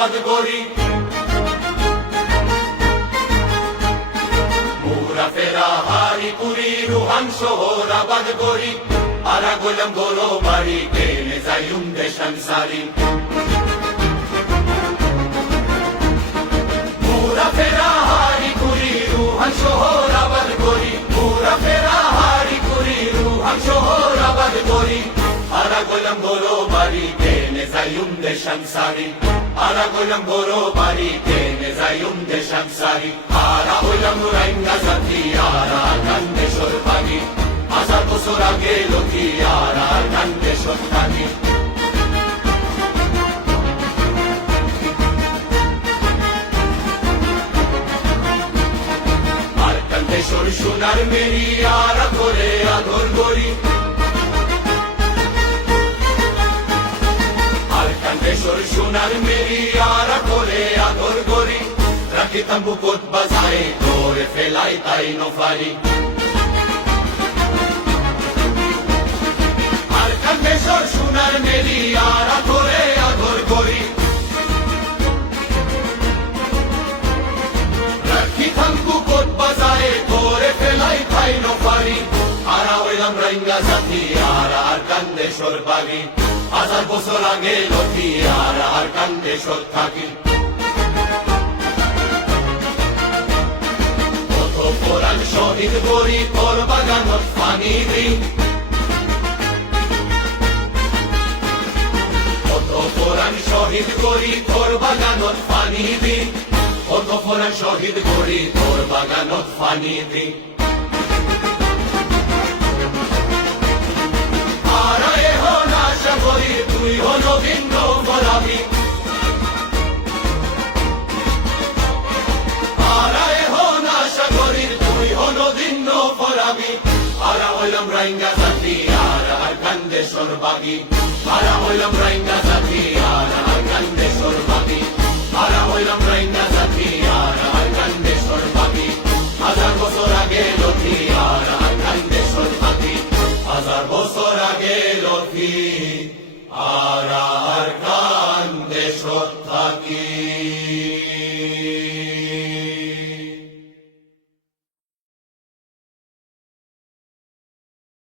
আবাদ করি মুরা ফেরা হারি পুরি রুহান শহর আবাদ করি আরা গোলাম গোলো বাড়ি কেনে যাইম দেশান সারি মুরা ফেরা হারি পুরি রুহান শহর আবাদ করি মুরা ফেরা হারি পুরি রুহান শহর আবাদ করি আরা গোলাম গোলো বাড়ি কেনে যাইম দেশান সারি আরা গোলাম গোলো বাড়ি কেনে যাইম দেশান সারি আরা হইলাম রাইঙ্গা জাতি আরা কান্দেশ্বর পাগি হাজার বছর আগে লক্ষ্মী আরা কান্দেশ্বর থাকি আর কান্দেশ্বর সোনার মেরি আরা করে আদর করি সোনার মেরি আরা করে আদর করি রাখিতাম বুকত বাজায় করে ফেলাই তাই নফারি আর কান্দেশ্বর সোনার মেরি আরা করে আদর করি রাখিতাম বুকত বাজায় করে ফেলাই তাই নফারি আরা হইলাম রাইঙ্গা জাতি আরা আর কান্দেশ্বর বাগি হাজার বছর আগে লক্ষ্মী আর কান্দেশ্বর থাকি কত কোরআন শহীদ করি তোর বাগানত পানি দিই কত কোরআন শহীদ করি তোর বাগানত পানি দিই কত কোরআন শহীদ করি তোর বাগানত পানি দিই তুই হল ভিন্ন বলাবি আরায় হন আশা করি তুই হল ভিন্ন বলাবি আরা হইলাম রাইঙ্গা জাতি আর কান্দেশ্বর বাগি আরা হইলাম